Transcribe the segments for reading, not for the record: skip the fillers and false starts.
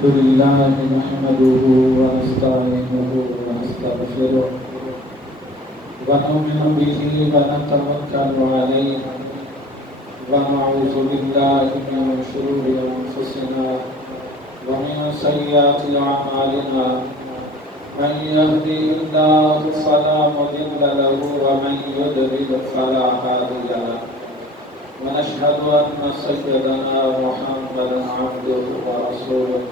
الحمد لله نحمده ونستعينه ونستغفره ونؤمن به ونتوكل عليه ونعوذ بالله من شرور أنفسنا ومن سيئات أعمالنا من يهده الله فلا مضل له ومن يضلل فلا هادي له ونشهد أن سيدنا محمدا عبده ورسوله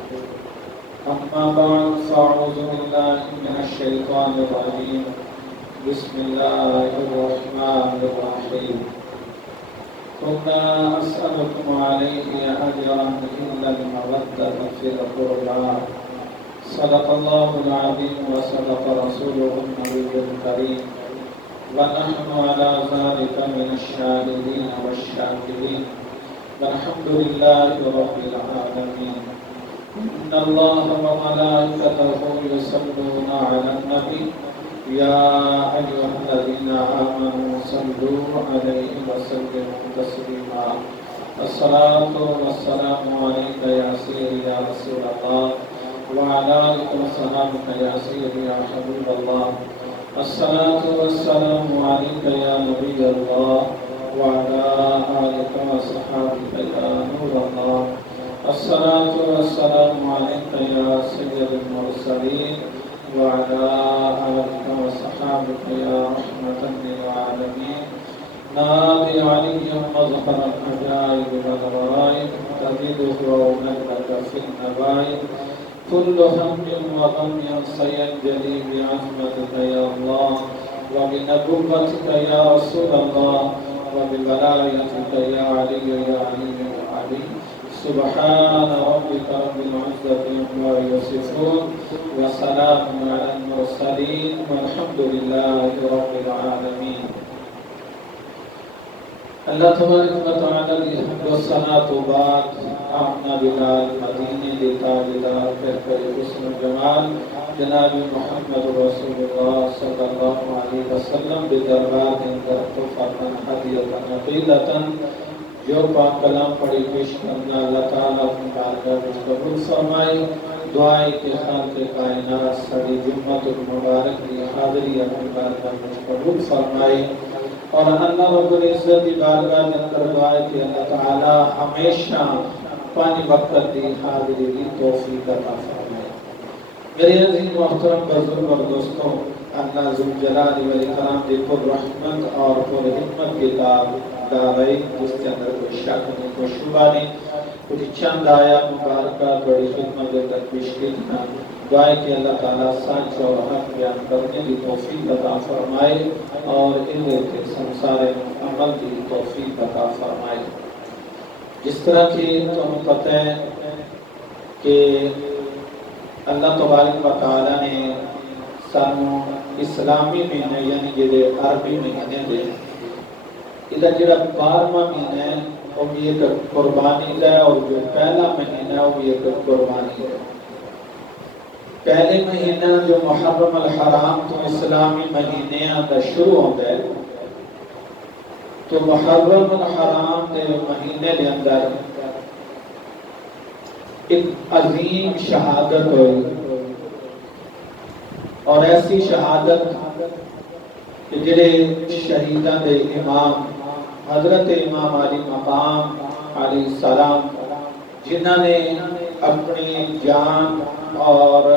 أما بعد فأعوذ بالله من الشيطان الرجيم بسم الله الرحمن الرحيم قل لا أسألكم عليه أجرا إلا المودة في القربى صدق الله العظيم وصدق رسوله النبي الكريم ونحن على ذلك من الشاهدين والشاكرين والحمد لله رب العالمين إن الله وملائكته يصلون على النبي يا أيها الذين آمنوا صلوا عليه وسلموا تسليما الصلاة والسلام عليك يا سيدي يا رسول الله وعلى آلك وصحبك يا سيدي يا حبيب الله الصلاة والسلام عليك يا نبي الله وعلى آلك وصحبك يا نور الله الصلاة والسلام عليك يا سيد المرسلين وعلى آلك وصحبك يا رحمة للعالمين نادي عليهم مظهر العجائب والغرائب تجده رونقك في النبائب كل هم وغم سينجلي بعظمتك يا الله وبنبوتك يا رسول الله وبولايتك يا علي يا علي يا علي سبحان ربك رب العزة عما يصفون وسلام على المرسلين والحمد لله رب العالمين اللہ تبارک و تعالی کی حمد و ثنا تو بعد اپنا بلال مدینے کے تاجدار بہتر حسن و جمال جناب محمد رسول اللہ صلی اللہ علیہ وسلم کے دربار کے اندر توفیقاً ہدیۃ عقیدتاً جو پاک کلام پڑھی پیش کرنا اللہ تعالیٰ کی بارگاہ میں قبول فرمائے دعائے کے خالق کائنات ساری جمعۃ المبارک کی حاضری اپنی بارگاہ میں قبول فرمائے اور اللہ رب العزت کی بارگاہ میں اندر دعائے کہ اللہ تعالی ہمیشہ پانی وقت کی حاضری کی توفیق عطا فرمائے۔ میرے عزیز محترم بزرگ اور دوستوں، اللہ ذوالجلال والاکرام کی پر رحمت اور پر حکمت کتاب دارین جس کے اندر کوئی شک نہیں کوئی شبہ نہیں، کچھ چند آیا مبارکہ بڑی خدمت اندر پیش کی تھا۔ دعائے کہ اللہ تعالیٰ سچ اور حق بیان کرنے کی توفیق عطا فرمائے اور ان کے سنسار عمل کی توفیق عطا فرمائے۔ جس طرح کی تمہیں پتہ ہے کہ اللہ تبارک و تعالیٰ نے سانو اسلامی مہینے یعنی جڑے عربی مہینے دے ادھر جڑا 12واں مہینہ ہے وہ بھی ایک قربانی کا ہے اور جو پہلا مہینہ ہے وہ بھی ایک قربانی ہے۔ پہلے مہینہ جو محرم الحرام تو اسلامی مہینے اندر شروع ہو گئے تو محرم الحرام کے مہینے کے اندر ایک عظیم شہادت ہوئی اور ایسی شہادت کہ جڑے شہیدان دے امام حضرت امام علی مقام علیہ السلام جنہاں نے اپنی جان اور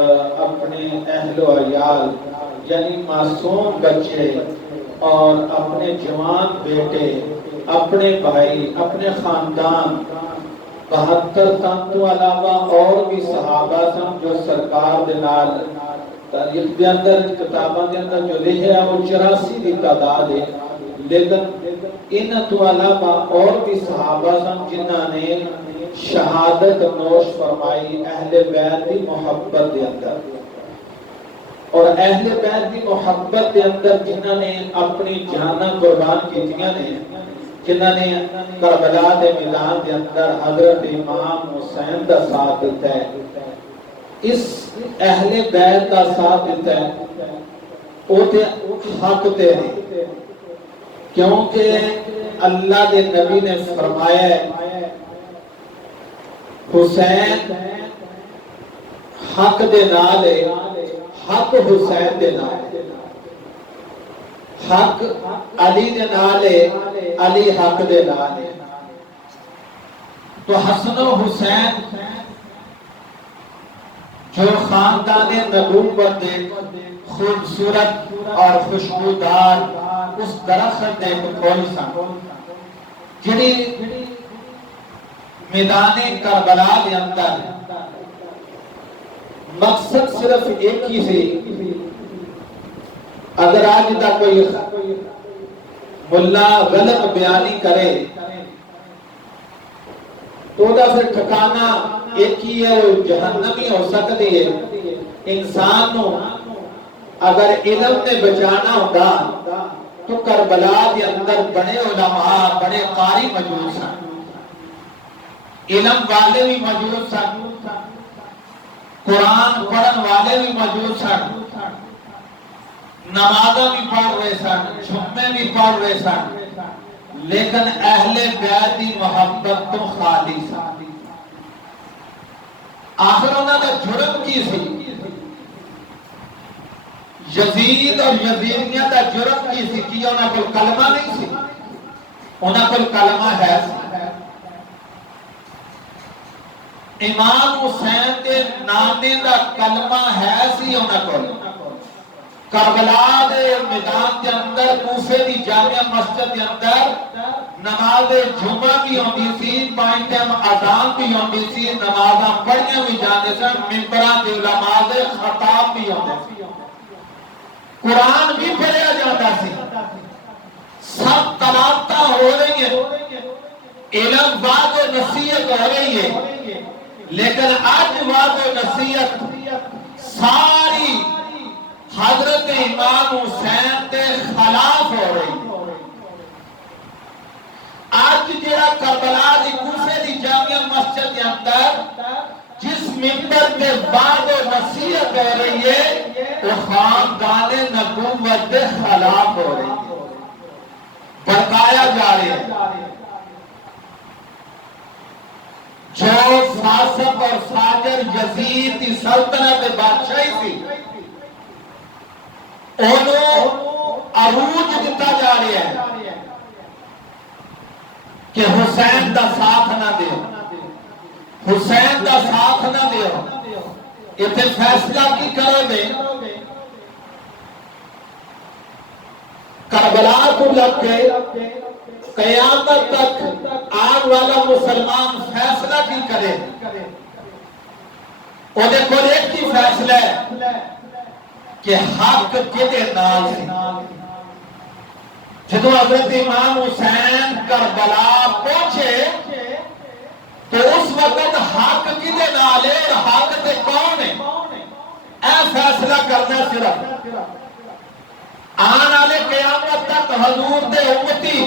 اپنے اہل و عیال یعنی معصوم بچے اور اپنے جوان بیٹے اپنے بھائی اپنے خاندان 72 تن تو علاوہ اور بھی صحابہ سن جو سرکار دے نال تاریخ دے اندر کتاباں دے اندر جو لکھے ہیں وہ 84 کی تعداد ہے، لیکن ان تو علاوہ اور بھی صحابہ سن جنہاں نے شہادت نوش فرمائی اہل بیت کی محبت دے اندر، اور اہل بیت کی محبت دے اندر جنہاں نے اپنی جاناں قربان کیتیاں نے، جنہاں نے کربلا دے میدان دے اندر حضرت امام حسین دا ساتھ دیتا ہے، اس اہل بیت دا ساتھ دیتا ہے، وہ تے حق تے ہیں کیونکہ اللہ دے نبی نے فرمایا ہے حسین حق دے نال ہے، حق حسین دے نال ہے، حق علی دے نال ہے، علی حق دے نال ہے۔ تو حسن و حسین جو خاندان نبوت دے خوبصورت اور خوشبودار اس درخت دے پھول سن، جڑی میدان کربلا دے اندر مقصد صرف ایک ہی سی، اگر آج دا کوئی ملا غلط بیانی کرے تو دا پھر ٹھکانہ ایک ہی ہے، وہ جہنمی ہو سکتی ہے۔ انسان نو اگر علم نے بچانا ہوگا تو کربلا دے اندر بڑے علماء، بڑے قاری موجود سن، علم والے بھی موجود سن، قرآن پڑھن والے بھی موجود سن، نمازیں بھی پڑھ رہے سن، جمعے بھی پڑھ رہے سن، لیکن اہل بیت دی محبت تو خالی سن۔ آخر انہوں نے جرم کی سی؟ یزید اور یزیدیہ دا جرم کی سی کہ انہوں کو کلمہ نہیں سی، انہوں کو کلمہ ہے سی۔ امام حسین دے نانے دا کلمہ ہے سی انہوں کو۔ کربلا دے میدان دے اندر کوفے دی جامع مسجد دے اندر نماز جمعہ بھی ہوندی سی، 5 ٹائم اذان بھی ہوندی سی، نمازاں پڑھیاں بھی جاندے سن، ممبراں تے علماء دے خطاب بھی ہوندے سی، قرآن بھی پڑھیا جاتا سی، سب تلاوتاں ہو رہی ہیں، علم وعظ و نصیحت ہو رہی ہے، لیکن آج وعظ و نصیحت ساری حضرت امام حسین کے خلاف ہو رہی ہے۔ آج جڑا کربلا دی کوفے دی جامع مسجد کے اندر جس ممبر کے بعد نصیحت ہو رہی ہے وہ خاندان نبوت کے خلاف ہو رہی ہے، بھڑکایا جا رہا ہے۔ جو فاسق اور فاجر یزید کی سلطنت بادشاہی تھی انہوں عروج دیتا جا رہا ہے کہ حسین دا ساتھ نہ دیو، حسین دا ساتھ نہ دیو، اتنے فیصلہ کی کرو گے؟ کربلا کو لگ کے قیامت تک آج والا مسلمان فیصلہ کی کرے؟ وہ دیکھو ایک ہی فیصلہ ہے کہ حق کدے نال سی۔ جدو حضرت امام حسین کربلا پہنچے تو اس وقت حق کدے نال ہے اور حق تے کون ہے، اے فیصلہ کرنا صرف آن والے قیامت تک حضور دے امتی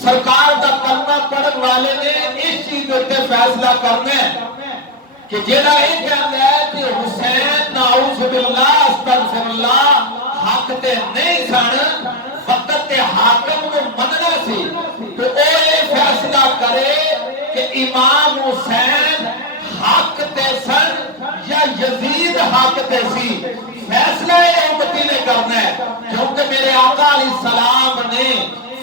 سرکار دا کلمہ پڑھن والے نے اس چیز تے فیصلہ کرنا ہے کہ جیڑا یہ کہتا ہے کہ حسین نعوذ باللہ استغفر اللہ حق تے نہیں سن، وقت تے حاکم کو مننا سی، تو وہ یہ فیصلہ کرے کہ امام حسین حق تے سن یا یزید حق تے سی، فیصلہ یہ امتی نے کرنا ہے، کیونکہ میرے آقا علیہ السلام نے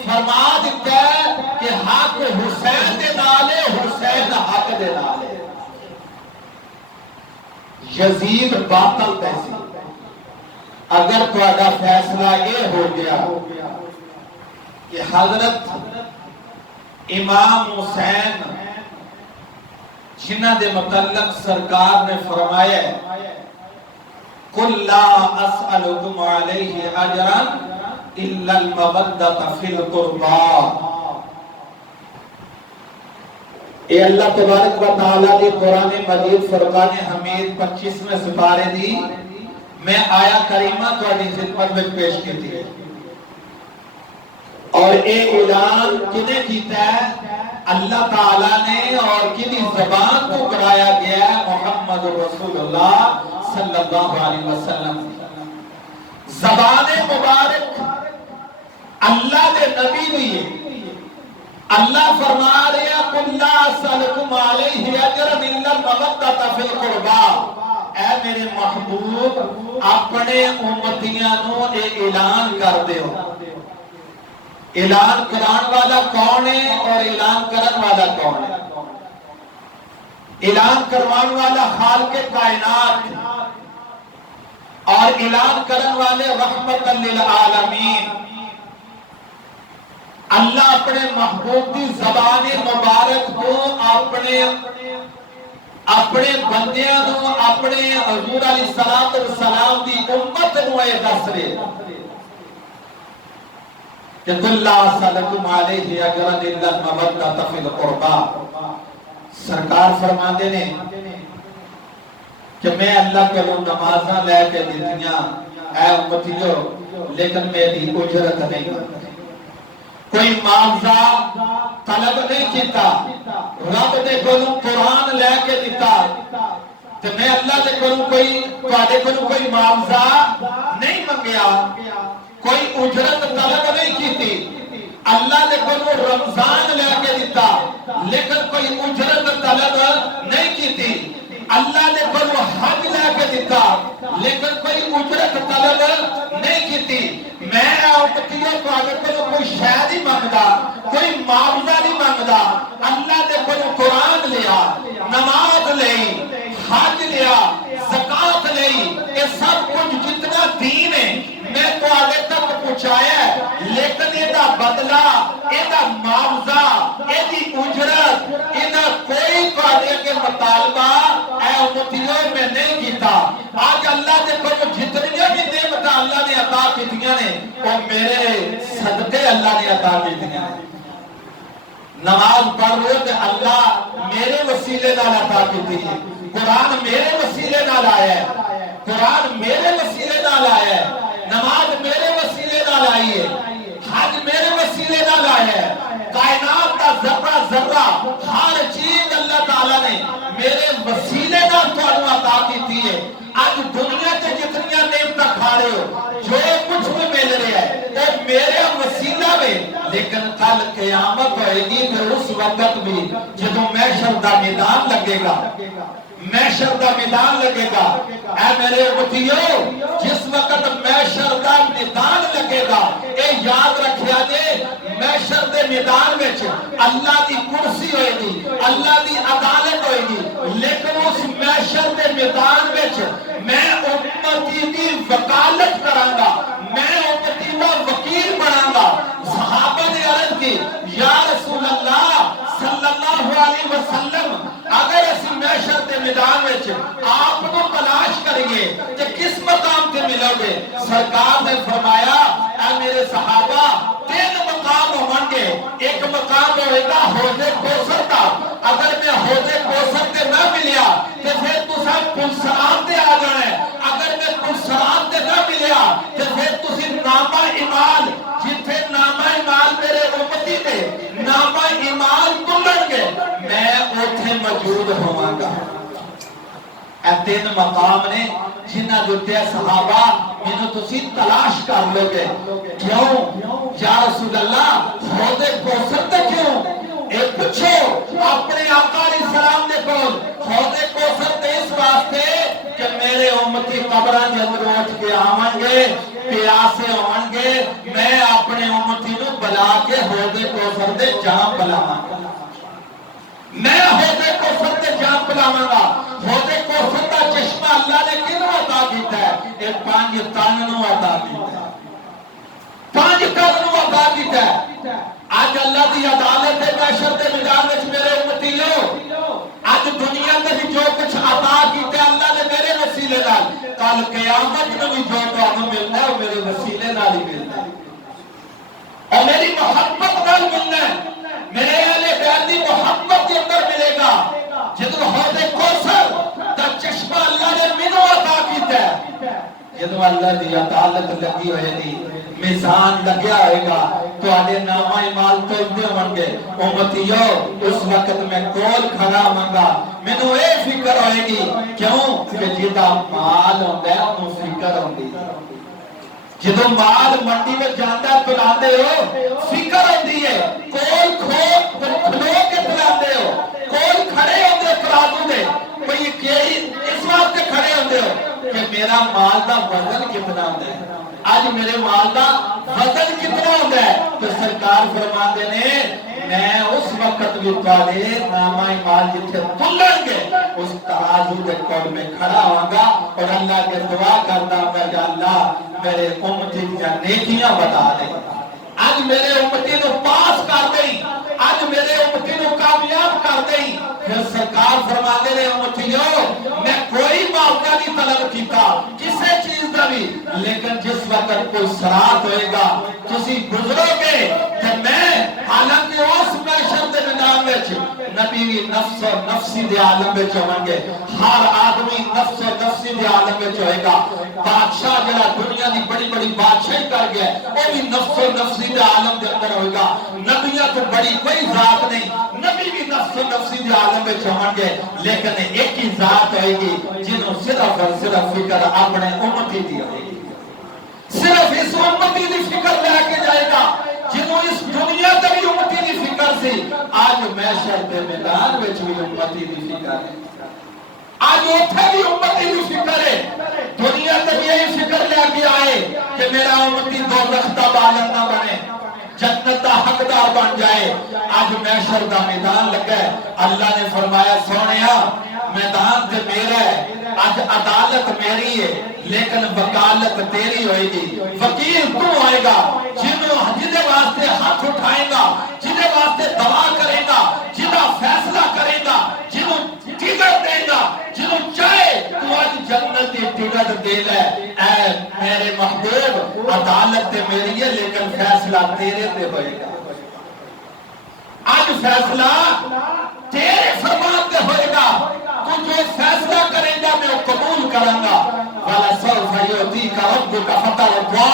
فرما دیتا ہے کہ حق حسین دے نالے، حسین حق دے نالے۔ یزید باطل پیسی، اگر تہاڈا فیصلہ یہ ہو گیا کہ حضرت امام حسین جنہ دے متعلق سرکار نے فرمایا ہے قُلْ لَا أَسْأَلُكُمْ عَلَيْهِ أَجْرًا إِلَّا الْمَوَدَّةَ فِي الْقُرْبَى، اے اللہ تبارک و تعالیٰ دی قرآن مجید فرقان حمید 25ویں سپارے دی میں آیا کریمہ تو اڈی خدمت میں پیش کی تھی، اور اے اعلان کنے کیتا ہے؟ اللہ تعالیٰ نے، اور کنی زبان کو کرایا گیا ہے؟ محمد رسول اللہ صلی اللہ علیہ وسلم۔ زبان مبارک اللہ دے نبی بھی ہے، اللہ فرما رہے ہیں قُلْ لَا أَسْأَلُكُمْ عَلَيْهِ أَجْرًا إِلَّا الْمَوَدَّةَ فِي الْقُرْبَى، میرے محبوب اپنے امتیاں نو اے اعلان کر دیو۔ اعلان کران والا کون ہے اور اعلان کرن والا کون ہے؟ اعلان کروان والا خالق کائنات اور اعلان کرن والے رحمت للعالمین۔ اللہ اپنے محبوب کی زبان مبارک کو اپنے بندیاں نو اپنے حضور علیہ السلام دی امت نو اے دس رہے کہ قُلْ لَا أَسْأَلُكُمْ عَلَيْهِ أَجْرًا إِلَّا الْمَوَدَّةَ فِي الْقُرْبَى۔ سرکار فرما دے نے کہ میں اللہ کے لوگ نمازاں لے کے دیتیاں اے امتیو لیکن میری اجرت نہیں مانگی، کوئی معاوضہ طلب نہیں کیتا، رب دے کولوں قرآن لے کے دیتا تو میں اللہ دے کولوں کوئی معاوضہ نہیں منگیا، کوئی اجرت طلب نہیں کیتی۔ اللہ نے کوئی رمضان لے کے دیتا لیکن کوئی اجرت طلب نہیں کیتی۔ اللہ نے کوئی حج لے کے دیتا لیکن کوئی اجرت طلب نہیں کیتی۔ میں امتیوں کو آگے کوئی شے نہیں مانگدا، کوئی معاوضہ نہیں مانگدا۔ اللہ نے کوئی قرآن لیا، نماز لئی، حج لیا، زکات لئی، یہ سب کچھ جتنا دین ہے میں تو آگے تک پہنچایا ہے، لیکن یہ دا بدلہ، یہ دا معاوضہ، یہ دی اجرت، یہ دا کوئی تو آگے کے مطالبہ اے امتیوں میں نہیں کیتا۔ آج اللہ نے کوئی جتنی بھی نعمت اللہ نے عطا کیتیاں نے وہ میرے صدقے اللہ نے عطا کیتیاں نے۔ نماز پڑھ رہے تو اللہ میرے وسیلے نال عطا کیتی ہے، قرآن میرے وسیلے نال آیا ہے، قرآن میرے وسیلے نال آیا ہے، نماز میرے وسیلے نال آئی ہے، حج میرے وسیلے نال آیا ہے، کائنات کا ذرہ ذرہ ہر چیز اللہ تعالیٰ نے میرے وسیلے نال تانوں عطا کیتی ہے۔ آج دنیا کے جتنی نعمتاں کھا رہے ہو، جو کچھ بھی مل رہا ہے وہ میرے وسیلہ میں، لیکن کل قیامت ہوئے گی پھر اس وقت بھی جدوں محشر دا میدان لگے گا، محشر دا میدان لگے گا، اے میرے امتیوں جس وقت محشر دا میدان لگے گا اے یاد رکھیا جے محشر دے میدان وچ اللہ دی کرسی ہوئے گی، اللہ دی عدالت ہوئے گی، لیکن اس محشر دے میدان وچ میں امتی دی وکالت کراں گا، میں امتی دا وکیل بناں گا۔ صحابہ نے عرض کی یا رسول اللہ صلی اللہ علیہ وسلم اگر اسی محشر دے میدان وچ آپ کو تلاش کریں گے کہ کس مقام تے ملو گے؟ سرکار نے فرمایا اے میرے صحابہ 3 مقام ہوں گے، ایک مقام ہوئے گا حوض کوثر کا، اگر میں حوض کوثر تے نہ ملیا تو پھر تساں پلسرات تے آ جانا ہے، اگر میں پلسرات تے نہ ملیا تو پھر تسی نامہ ایمال، جتھے نامہ ایمال میرے امتی دے نامہ ایمال کھلن گے میں اوتھے موجود ہواں گا۔ اے 3 مقام نے جنہاں دے صحابہ مینوں تسی تلاش کر لو گے، کیوں یا رسول اللہ حوض کوثر تے کیوں؟ اے پوچھو اپنے آقا علیہ السلام دے کول حوض کوثر تے اس واسطے کہ میرے امتی قبراں دے اندر اٹھ کے آون گے، پیاسے ہون گے، میں اپنے امتی نو بلا کے حوض کوثر دے جام پلاواں گا، میں حوض کوثر دے جام پلاواں گا۔ حوض کوثر دا چشمہ اللہ نے کینوں عطا کیتا ہے؟ اے 5 تن نو عطا کیتا ہے، 5 تن نو عطا کیتا ہے۔ آج اللہ دی عدالت ہے محشر دے میدان وچ میرے امتیوں، آج دنیا تے بھی جو کچھ عطا کیتا ہے اللہ نے میرے وسیلے نال، کل قیامت میں بھی جو تانوں ملنا ہے وہ میرے وسیلے نال ہی ملنا ہے اور میری محبت نال ملنا ہے، میرے اہل بیت دی محبت کے اندر ملے گا۔ جدوں حوض کوثر دا چشمہ اللہ نے مینوں عطا کیتا ہے، جدوں اللہ دی عدالت لگی ہوئے گی، میزان لگیا ہوئے گا، تواڈے نامہ اعمال تولدے ہون گے، امتیو اس وقت میں کول کھڑا ہوواں، مینوں اے فکر ہوئے گی، کیوں کہ جدا مال ہوندا ہے اونوں فکر ہوندی ہے۔ جدوں مال منڈی میں جاندا تلاندے ہو فکر ہوندی ہے، کول کھلو کے تلاندے ہو، کول کھڑے ہوندے ترازو دے، کوئی اس واسطے کھڑے ہوندے ہو میرا مال دا وزن کتنا ہوتا ہے، آج میرے مال دا وزن کتنا ہوتا ہے؟ تو سرکار فرماندے نے میں اس وقت بھی تواڈے نامہ مال جتھے تلن گے اس ترازو دے کول میں کھڑا ہوگا اور اللہ کے دعا کردا ہوں یا اللہ میرے امتی دی نیکیاں بتا دے، آج میرے امتی نو پاس کر دیں، آج میرے امتی نو کامیاب کر دیں۔ پھر سرکار فرماتے نے امتیوں میں کوئی معاوضہ نہیں طلب کیتا کسے چیز دا بھی، لیکن جس وقت کوئی صراط ہوئے گا تسی گزرو گے کہ میں حالانکہ اس محشر دے میدان وچ نبی بھی نفس و نفسی دے عالم وچ ہون گے، ہر آدمی نفس و نفسی دے عالم وچ ہوئے گا، بادشاہ جڑا دنیا دی بڑی بڑی بادشاہی کر گیا وہ بھی نفس و نفسی دے عالم دے اندر ہوئے گا، نبیوں تو بڑی کوئی ذات نہیں، نبی بھی نفس و نفسی دے عالم وچ ہون گے، لیکن ایک ہی ذات ہوئے گی جنہوں صرف اور صرف فکر اپنے امتی دی ہوئے گی، صرف اس امتی دی فکر لے کے جائے گا، جنہوں اس دنیا تے بھی امتی دی فکر سی، آج محشر دے میدان وچ بھی امتی دی فکر ہے، آج اوتھے بھی امتی دی فکر ہے، دنیا تے بھی یہی فکر لے کے آئے کہ میرا امتی دوزخ دا بالغ نہ بنے، جنت دا حقدار بن جائے۔ آج محشر دا میدان لگا ہے، اللہ نے فرمایا سونیا میدان تے میرا ہے، آج عدالت میری ہے لیکن وکالت تیری ہوئے گی، وکیل تو ہوئے گا، جنہیں واسطے ہاتھ اٹھائے گا، جنہیں واسطے دعا کرے گا، جنہیں فیصلہ کرے گا، جنہوں ٹکٹ دے گا، جنہوں چاہے تو آج جنت کی ٹکٹ دے لے، اے میرے محبوب عدالت تے میری ہے لیکن فیصلہ تیرے تے ہوئے گا، آج فیصلہ تیرے فرمان تے ہوئے گا، تو جو فیصلہ کرے گا میں وہ قبول کروں گا، وَلَسَوْفَ يُعْطِيكَ رَبُّكَ فَتَرْضَىٰ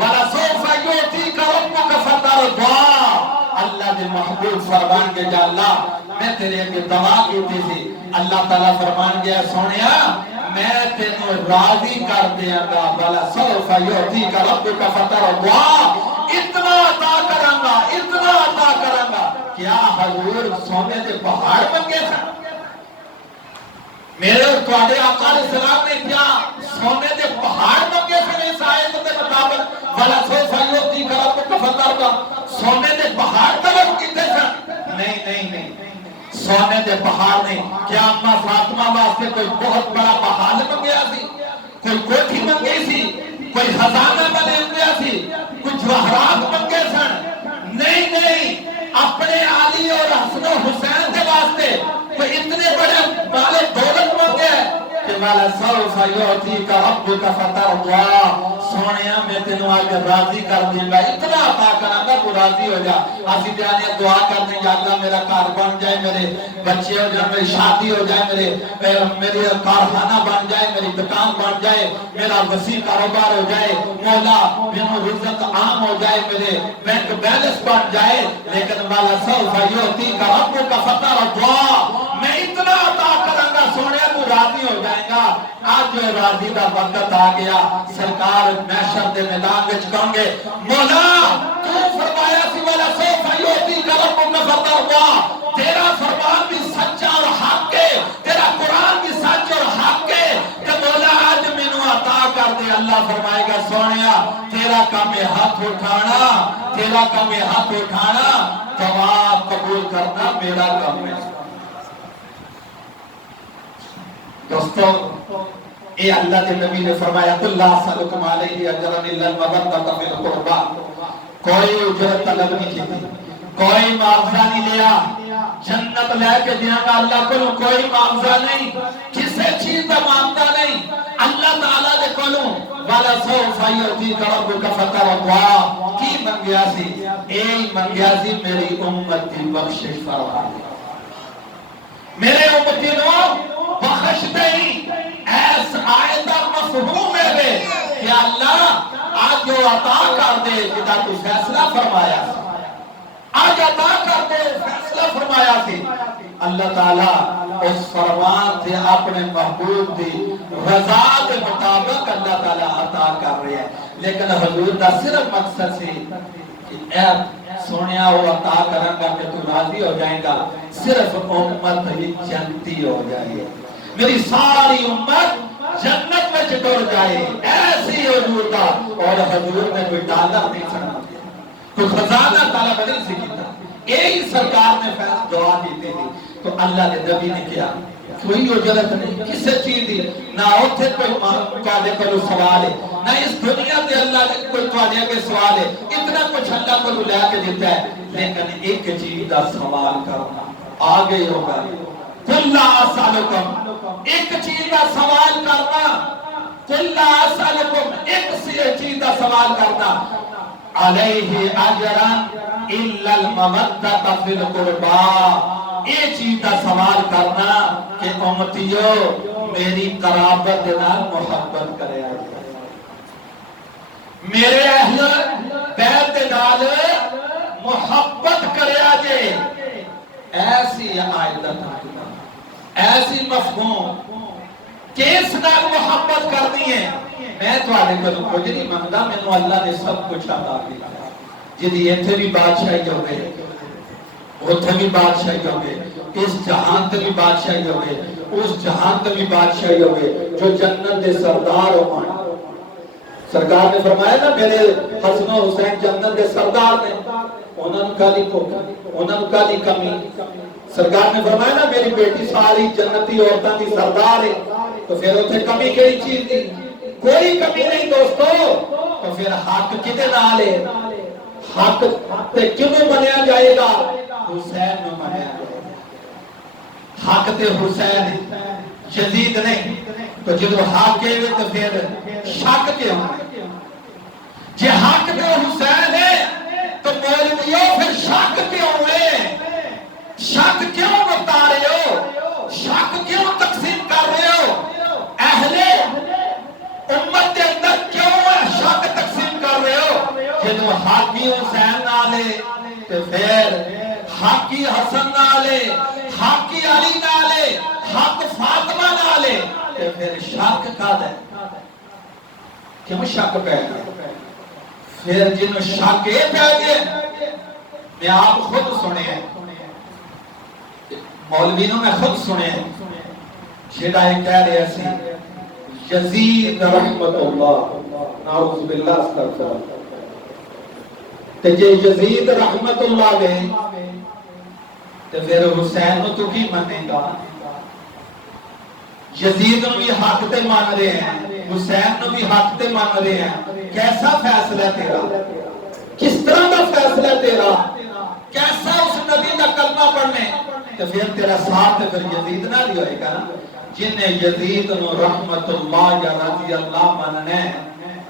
وَلَسَوْفَ يُعْطِيكَ رَبُّكَ فَتَرْضَىٰ۔ اللہ دے محبوب فرمان گے جا اللہ میں تیرے کے دعا کیتی تھی، اللہ تعالیٰ فرمان گیا سونیا میں تینوں راضی کر دیا گا، وَلَسَوْفَ يُعْطِيكَ رَبُّكَ فَتَرْضَىٰ، اتنا عطا کروں گا، اتنا عطا کروں گا۔ کیا حضور سونے دے پہاڑ منگے تھا؟ میرے اور تواڈے آقا علیہ السلام نے کیا سونے دے پہاڑ منگے تھے اس آیت کے مطابق؟ وَلَسَوْفَ يُعْطِيكَ رَبُّكَ فَتَرْضَىٰ، سونے دے پہاڑ طلب کیتے تھے؟ نہیں، سونے دے پہاڑ نہیں۔ کیا اماں فاطمہ واسطے کوئی بہت بڑا پہاڑ منگیا سی، کوئی کوٹھی منگی سی، کوئی خزانہ بنے گیا سی، کوئی جواہرات منگے سن؟ نہیں، اپنے علی اور حسن و حسین کے واسطے کوئی اتنے بڑے مال و دولت منگے کہ وَلَسَوْفَ يُعْطِيكَ رَبُّكَ فَتَرْضَىٰ، سونیا میں تینوں آج راضی کر دوں گا، اتنا عطا کراں گا تو راضی ہو جا۔ اسی جانے دعا کرنے یا اللہ میرا کار بن جائے، میرے بچے ہو جائے، میری شادی ہو جائے، میرے کارخانہ بن جائے، میری دکان بن جائے، میرا وسیع کاروبار ہو جائے، مولا میرا رزق عام ہو جائے، میرے بینک بیلنس بن جائے، لیکن وَلَسَوْفَ يُعْطِيكَ رَبُّكَ فَتَرْضَىٰ، میں اتنا عطا کراں گا سونیا تو راضی ہو جائے گا۔ آج جو راضی دا وقت آ گیا، سرکار محشر دے میدان وچ کہوں گے مولا تو فرمایا سی وَلَسَوْفَ يُعْطِيكَ رَبُّكَ فَتَرْضَىٰ، تیرا فرمان بھی سچا اور حق ہے، تیرا قرآن بھی سچ اور حق ہے، کہ مولا آج مینوں عطا کر دے۔ اللہ فرمائے گا سونیا تیرا کام ہے ہاتھ اٹھانا، تیرا کام ہے ہاتھ اٹھانا، دعا قبول کرنا میرا کام ہے۔ دوستو اے اللہ کے نبی نے فرمایا قُلْ لَا أَسْأَلُكُمْ عَلَيْهِ أَجْرًا إِلَّا الْمَوَدَّةَ فِي الْقُرْبَىٰ، کوئی اجرت طلب نہیں کی، کوئی معاوضہ نہیں لیا، جنت لے کے دیا گا اللہ کو، کوئی معاوضہ نہیں، کسی چیز کا معاوضہ نہیں، اللہ تعالیٰ دے کولوں وَلَسَوْفَ يُعْطِيكَ رَبُّكَ فَتَرْضَىٰ کی منگیا سی؟ اے منگیا سی میری امت کی بخشش فرما دے، میرے امتی نو بخش دیں۔ ایس آیت کا مفہوم ہے کہ اللہ آج جو عطا کر دے جدا تو فیصلہ فرمایا سی، آج عطا کر دے فیصلہ فرمایا سی، اللہ تعالیٰ اس فرمان سے اپنے محبوب دی رضا کے مطابق اللہ تعالیٰ عطا کر رہے ہیں، لیکن حضور دا صرف مقصد سی کہ اے سونیا وہ عطا کریں گا کہ تو راضی ہو جائیں گا، صرف امت ہی جنتی ہو جائے، میری ساری امت جنت میں ٹر جائے ایسی حضور کا، اور حضور نے کوئی ڈالر نہیں چڑھا دیا، کوئی خزانہ طلب نہیں سے کیتا، یہی سرکار نے فیصل دعا کی تھی، تو اللہ نے نبی نے کیا کوئی اجرت نہیں کسی چیز دی، نہ اوتھے کوئی تواڈے کولوں سوال ہے، نہ اس دنیا تے اللہ نے کوئی تواڈے اگے سوال ہے، اتنا کچھ اللہ کو لے کے دیتا ہے، لیکن ایک چیز دا سوال کرنا آگے ہوگا، قل لا اسالکم، ایک چیز دا سوال کرنا، قل لا اسالکم، ایک چیز دا سوال کرنا، علیہ اجرا الا المودۃ فی القربى، یہ چیز کا سوال کرنا کہ امتیو میری قرابت نال محبت کرے آئے، میرے اہل بیت نال محبت کرے آجے، ایسی آیت ایسی مفہوم کس نال محبت کرنی ہے، میں تو آنے کو کچھ نہیں مانگا، میں نے اللہ نے سب کچھ عطا کیا، جدی ایتھے بھی بادشاہی ہوئے، اتھے بھی بادشاہی ہوگے، اس جہان تے بھی بادشاہی ہوگے، اس جہان تے بھی بادشاہی ہوگے، جو جنت دے سردار ہو مان، سرکار نے فرمایا نا میرے حسن و حسین جنت دے سردار نے، انہوں نے کالی کوکا، انہوں نے کالی کمی، سرکار نے فرمایا نا میری بیٹی ساری جنتی عورتوں کی سردار ہے، تو پھر اتھے کمی کیڑی چیز دی، کوئی کمی نہیں دوستو، تو پھر حق کدے نال ہے، حق تے کیوں منیا جائے گا، حسین میں منیا جائے گا، حق تے حسین یزید نہیں، تو جدو حق کے ہوئے تو پھر شک کے ہوئے، جے حق تے حسین ہے تو مولویوں پھر شک کیوں ہوئے، شک کیوں بتا رہے ہو، شک کیوں تقسیم کر رہے ہو، اہل امت کے اندر کیوں شک تقسیم کر رہے ہو، جدو حقی حسین نالے تو پھر حقی حسن نالے، حقی علی نالے، حق فاطمہ نالے، تو پھر شک کا دے، کیوں شک پہ گئے، پھر جنہوں شک اے پہ گئے، میں آپ خود سنے ہیں، مولوینوں میں خود سنے ہیں، جیڑا ایک کہہ رہے ہیں یزید رحمت اللہ، نعوذ باللہ استغفر، تے جے یزید رحمت اللہ دے تے پھر حسین نو تو کی مانے گا، یزید نو بھی حق تے مان رہے ہیں، حسین نو بھی حق تے مان رہے ہیں، کیسا فیصلہ تیرا، کس طرح کا فیصلہ تیرا، کیسا اس نبی کا کلمہ پڑھنے، تو پھر تیرا ساتھ پھر یزید نہ بھی ہوئے گا، جنہیں یزید نو رحمت اللہ یا رضی اللہ مننے،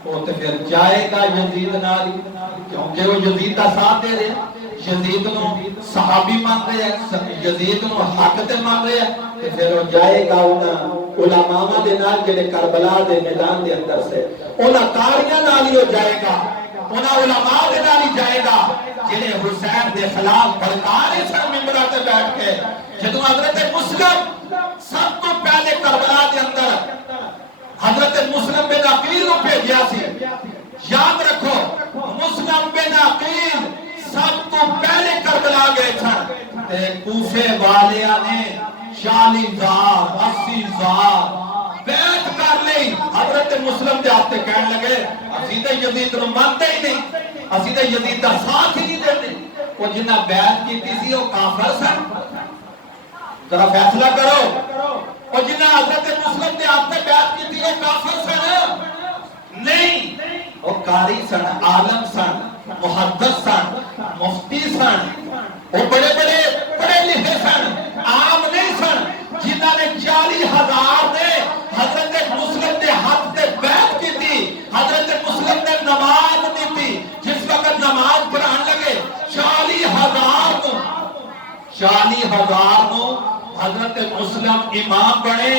وہ تو پھر جائے گا یزید نالی، کیونکہ وہ یزید کا ساتھ دے رہے ہیں، یزید نو صحابی مان رہے ہیں، یزید نو حق تے مان رہے ہیں، تو پھر وہ جائے گا علماء دے نال جنہیں کربلا دے میدان دے اندر سے، انہاں تاریاں نالی ہو جائے گا، انہاں علماء دے نالی جائے گا، جنہیں حسین دے خلاف بھڑکا رہے سن ممبرہ تے بیٹھ کے، جدو حضرت مسلم سب تو پہلے کربلا دے اندر حضرت مسلم بن عقیل کو بھیجیا سی، یاد رکھو مسلم بن عقیل سب تو پہلے کربلا گئے چھن، تے کوفے والیاں نے 40,000 80,000 بیعت کر لی، حضرت مسلم دے ہاتھ تے کہنے لگے اسی تے یزید نو مانتے ہی نہیں، اسی تے یزید دا ساتھ ہی نہیں دیتے، وہ جنہ بیعت کی تھی وہ کافر سن، ذرا فیصلہ کرو، اور جنہ حضرت مسلم نے آپ نے بیعت کی تھی وہ کافر سن نہیں، وہ قاری سن، عالم سن، محدث سن، مفتی سن، وہ بڑے بڑے پڑھے لکھے سن، عام نہیں سن، جنہ نے 40,000 نے حضرت مسلم نے ہاتھ سے بیعت کی تھی، حضرت مسلم نے نماز دی تھی، جس وقت نماز پڑھان لگے 40,000 نو حضرت مسلم امام بنے،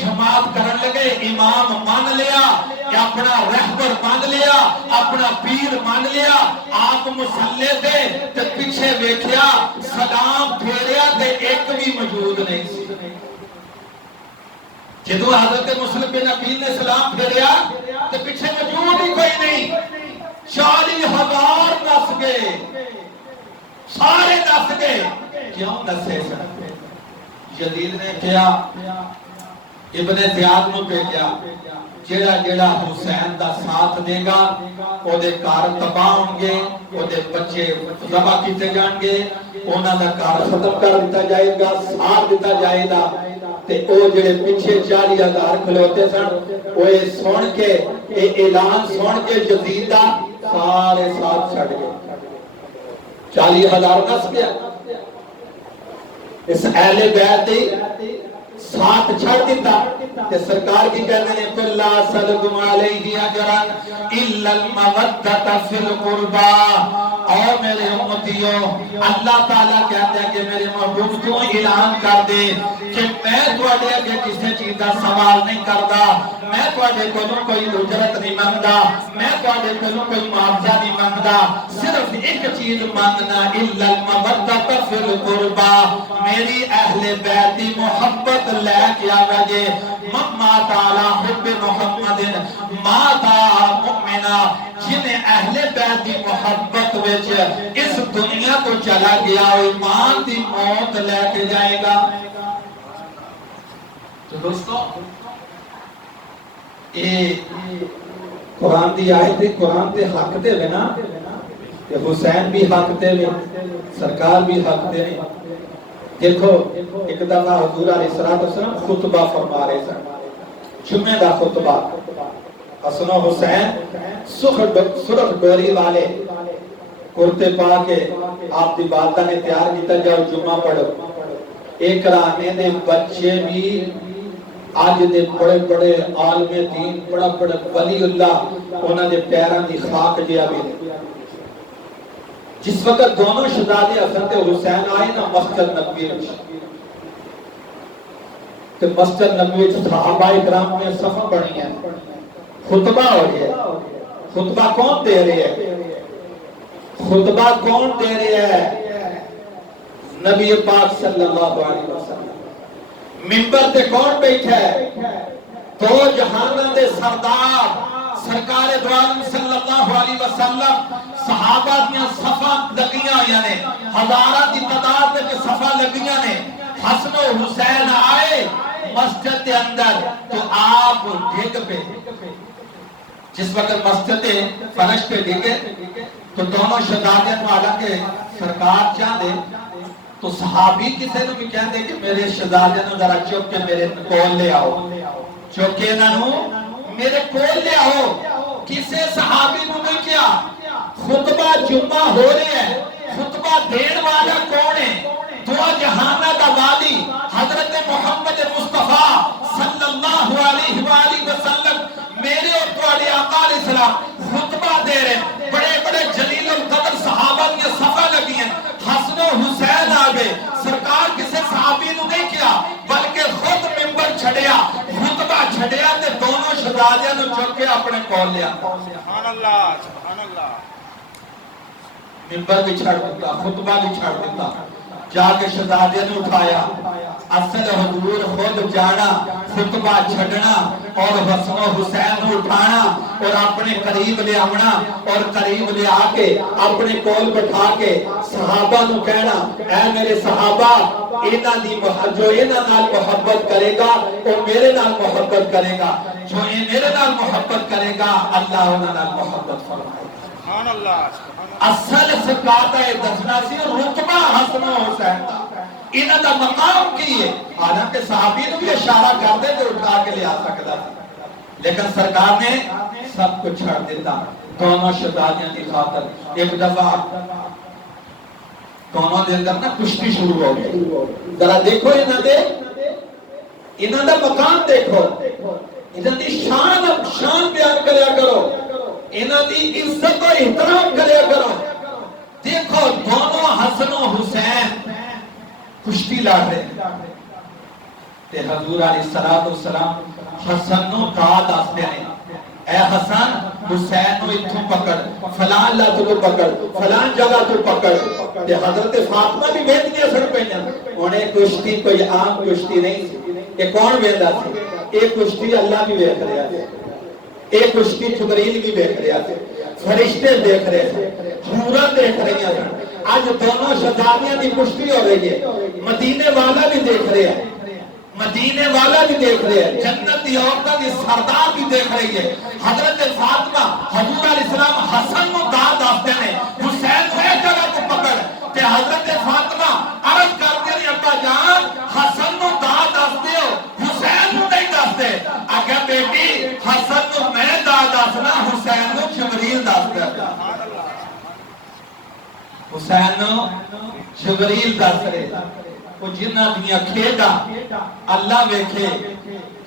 جماعت کرن لگے، امام مان لیا کہ اپنا رہبر مان لیا، اپنا پیر مان لیا، آپ مسلے دے تے پیچھے ویکھیا، سلام پھیریا تے ایک بھی موجود نہیں سی، جدو حضرت مسلم بن عقیل نے سلام پھیریا تے پیچھے موجود ہی کوئی نہیں، 40,000 دس گئے، سارے دس گئے، کیوں دسے سن؟ یزید نے کیا ابن زیاد نو بھیجا، جیڑا جیڑا حسین دا ساتھ دے گا او دے کار تباہ ہوں گے، او دے بچے ذبح کیتے جان گے، انہاں دا کار ختم کر دیتا جائے گا، ساتھ دیتا جائے گا۔ تے او جڑے پیچھے 40,000 کھلوتے سن وہ سن کے اعلان سن کے یزید دا سارے ساتھ چھڑ گئے۔ 40,000 نس گیا، اس اہل بیت دی ساتھ چھڑ دیتا کہ سرکار کی کہتے ہیں قُلْ لَا أَسْأَلُكُمْ عَلَيْهِ أَجْرًا إِلَّا الْمَوَدَّةَ فِي الْقُرْبَى۔ اے میرے امتیوں، اللہ تعالیٰ کہتے ہیں کہ میرے محبوب تو اعلان کر دے کہ میں تواڈے اگے کسی چیز دا سوال نہیں کردا، میں تواڈے کولوں کوئی اجرت نہیں منگدا، میں تواڈے کولوں کوئی معاوضہ نہیں منگدا، صرف ایک چیز مانگنا إِلَّا الْمَوَدَّةَ فِي الْقُرْبَى، میری اہل بیت دی محبت لے کے آگا جے مات علی حب محمد مات مؤمنا، جنہیں اہل بیت دی محبت وچ اس دنیا کو چلا گیا وہ ایمان دی موت لے کے جائے گا۔ تو دوستو یہ قرآن دی آیت ہے، قرآن تے حق دے بنا کہ حسین بھی حق دے میں سرکار بھی حق دے میں۔ دیکھو ایک دفعہ حضور علیہ السلام خطبہ فرما رہے تھے، جمعہ دا خطبہ، حسن و حسین سرخ ڈوری والے کرتے پا کے آپ دی والدہ نے تیار کیتا جاؤ جمعہ پڑھو۔ ایک رانے دے بچے بھی آج دے بڑے بڑے عالم دین بڑا بڑا ولی اللہ انہاں دے پیران دی خاک جیا بھی۔ جس وقت دونوں شہزادے حسن تے حسین آئے نا مسجد نبوی تو مسجد نبوی صحابہ اکرام میں صفحہ بڑھی ہیں، خطبہ ہو گیا۔ خطبہ کون دے رہے ہیں؟ خطبہ کون دے رہے ہیں؟ نبی پاک صلی اللہ علیہ وسلم۔ منبر تے کون بیٹھا ہے؟ دو جہانہ دے سردار سرکار دو عالم صلی اللہ علیہ وسلم، صحابہ دیاں صفحہ لگیاں ہویا نے، ہزارہ دی تعداد میں صفحہ لگیاں نے۔ حسن و حسین آئے مسجد کے اندر تو آپ ڈھگ پہ، جس وقت مسجد فرش پہ ڈھگے تو دونوں شہزادے والا کے سرکار چاہ دے تو صحابی کسے نو بھی کہہ دے کہ میرے شہزادے نو ذرا چوک کے میرے کول لے آؤ، چوکے نو میرے کول لے آؤ۔ کسے صحابی نو نہیں کیا؟ خطبہ جمعہ ہو رہے ہیں، خطبہ دین والا کون ہے؟ دو جہانہ دا والی حضرت محمد مصطفیٰ صلی اللہ علیہ وآلہ وسلم میرے اور تواڈے آقا علیہ السلام خطبہ دے رہے ہیں، بڑے بڑے جلیل القدر صحابہ کی صفحہ لگی ہیں۔ حسن و حسین آگے سرکار کسے صحابی نو نہیں کیا بلکہ خود منبر چھڑیا، خطبہ چھڑیا تے دونوں شہزادیاں نو چک کے اپنے کول لیا۔ سبحان اللہ سبحان اللہ۔ منبر بھی چھڑ دیتا، خطبہ بھی چھڑ دیتا، جا کے شہزادیاں نے اٹھایا۔ اصل حضور خود جانا، خطبہ چھڑنا اور حسن و حسین نے اٹھانا اور اپنے قریب لے آنا اور قریب لے آکے اپنے کول بٹھا کے صحابہ نو کہنا اے میرے صحابہ اینا دی جو اینا نال محبت کرے گا اور میرے نال محبت کرے گا، جو میرے نال محبت کرے گا اللہ انہاں نال محبت فرمائے گا۔ سبحان اللہ۔ اصل سکاتا ہے دسنا سی رتبہ حسن و حسین دا، انہاں دا مقام کی ہے۔ حالانکہ صحابی نے بھی اشارہ کر دے تو اٹھا کے لے آ سکتا تھا، لیکن سرکار نے سب کو چھڑ دیتا دونوں شہزادیاں دی خاطر۔ ایک دفعہ دونوں دے اندر نا کشتی شروع ہو گئی۔ ذرا دیکھو انہاں دا مقام دیکھو، انہاں دی شان بیان کریا کرو، انہاں دی عزت و احترام کریا کرو۔ دیکھو دونوں حسن و حسین کشتی لڑ رہے تے حضور علیہ السلام حسن نو داد آستے ہیں اے حسن حسین نو اتھوں پکڑ، فلان لا تو پکڑ، فلان جگہ تو پکڑ۔ تے حضرت فاطمہ بھی بیٹھنی سڑ پہ انہیں کشتی کوئی عام کشتی نہیں، یہ کون بیٹھا تھی؟ ایک کشتی اللہ بھی بیٹھ رہا تھے، ایک کشتی جبریل بھی دیکھ رہا تھے، فرشتے دیکھ رہے تھے، حورا دیکھ رہی ہیں۔ آج دونوں شہزادیاں دی کشتی ہو رہی ہے، مدینے والا بھی دیکھ رہے ہیں، مدینے والا بھی دیکھ رہے ہیں، جنت کی عورتوں کی سردار بھی دیکھ رہی ہے۔ حضرت فاطمہ حضور علیہ السلام حسن کو داد آستے ہیں، حسین کو ایک جگہ کو پکڑ کہ حضرت فاطمہ عرض کرتے ہیں ابا جان حسن کو داد آستے ہو حسین کو نہیں داستے، اگر بیٹی حسن کو میں داد آسنا حسین کو جبریل داستے ہیں، حسین کو جبریل داستے وہ جنہ دیا کھیڑا اللہ ویکھے،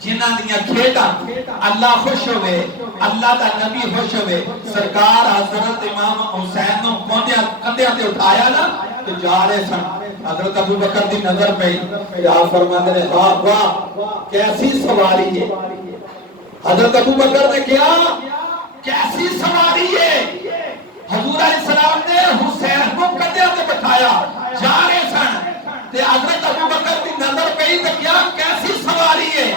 جنہ دیا کھیڑا اللہ خوش ہوئے، اللہ دا نبی خوش ہوئے۔ سرکار حضرت امام حسین نو کندھیاں تے اٹھایا نا تو جا رہے سن، حضرت ابو بکر دی نظر پئی، آپ فرماتے ہیں واہ واہ کیسی سواری ہے۔ حضرت ابو بکر نے کیا کیسی سواری ہے، حضور علیہ السلام نے حسین کو کندھیاں تے بٹھایا، جا رہے سن تے حضرت ابو بکر کی نظر پئی تے کیا کیسی سواری ہے۔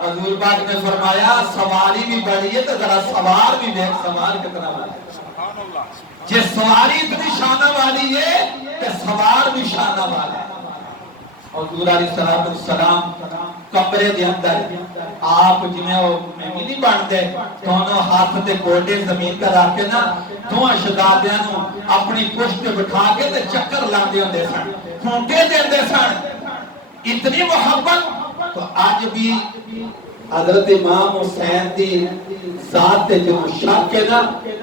حضور پاک نے فرمایا سواری بھی بڑی ہے تو ذرا سوار بھی دیکھ سوار کتنا بڑا ہے، جس سواری اتنی شانہ والی ہے کہ سوار بھی شانہ والا ہے۔ حضور علیہ السلام کمرے دے اندر آپ جنہیں وہ مہمی نہیں بانتے دونوں ہاتھ تے گوڑے زمین کا رکھ کے نا دو شہزادیاں نو اپنی پشت بٹھا کے تے چکر لاندے ہوندے سن، کھونٹے دیندے سن، اتنی محبت۔ تو آج بھی حضرت امام حسین دی ذات تے جو شک ہے نا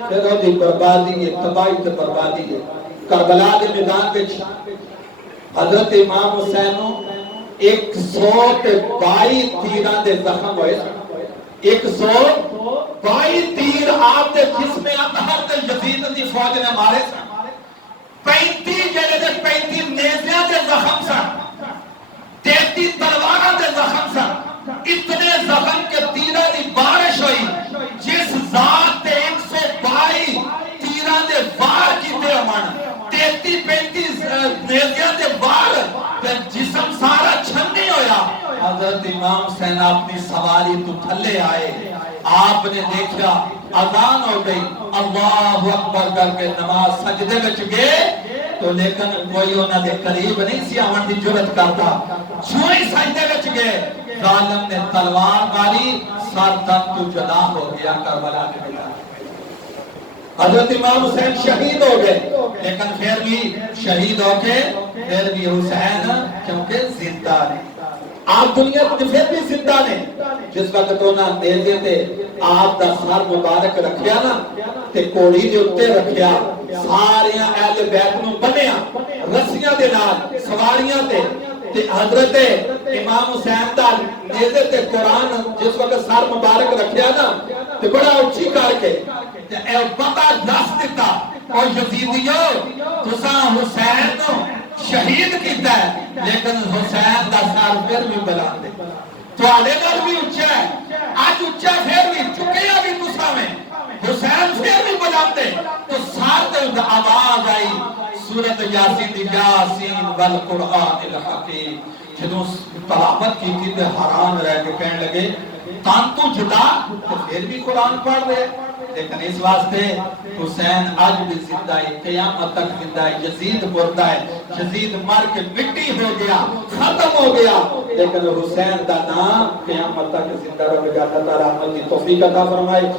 پھر وہ دی بربادی ہے، تباہی تے بربادی ہے۔ کربلا دے میدان وچ حضرت امام حسین نو 122 تیراں دے زخم ہوئے، 122 تیر آپ دے جسم اطہر تے یزید دی فوج نے مارے سن، 35 جڑے دے 35 نیزیاں دے زخم سن، 33 تلواراں دے زخم سن، اتنے زخم کے تیراں دی بارش ہوئی، جس ذات تے 122 تیراں دے وار کیتے امن، 33-35 نیزیاں دے وار تے جسم سارا چھنی ہویا۔ حضرت امام حسین اپنی سواری تو تھلے آئے، آپ نے دیکھا اذان ہو گئی، اللہ اکبر کر کے نماز سجدے وچ گئے تو لیکن کوئی انہاں دے قریب نہیں سی آون دی جرات کرتا، چھوئی سجدے وچ گئے، ظالم نے تلوار ماری، سر تن تو جدا ہو گیا کربلا کے میدان۔ حضرت امام حسین شہید ہو گئے لیکن پھر بھی شہید ہو کے پھر بھی حسین کیونکہ زندہ نہیں، آپ دنیا کو پھر بھی زندہ نہیں۔ جس وقت انہاں نیزے تے آپ دا سر مبارک رکھیا نا تے کوڑی دے اوتے رکھیا، ساریاں اہل بیت نو بنیا رسیاں دے نال سواریاں تے حضرت امام حسین دا نیزے تے قرآن جس وقت سر مبارک رکھیا نا تے بڑا اچھی کر کے اے پتہ دس دیتا اور یزیدیو تساں حسین نو شہید کیتا ہے لیکن حسین دا سر پھر بھی بلند ہے، تواڈے نال بھی اونچا ہے، اج اونچا پھر بھی چکیا بھی تساں میں، حسین پھر بھی بلند ہے۔ تو سار تے آواز آئی سورۃ یاسین دی یاسین والقرآن الحکیم، جدوں تلاوت کی تے حیران رہ کے کہنے لگے تان تو جدا تو پھر بھی قرآن پڑھ رہے، لیکن اس واسطے حسین آج بھی زندہ ہے، قیامت تک زندہ ہے۔ یزید مردہ ہے، یزید مر کے مٹی ہو گیا، ختم ہو گیا، لیکن حسین دا نام قیامت تک زندہ رہے گا۔ اللہ تعالیٰ عمل کی توفیق عطا فرمائے۔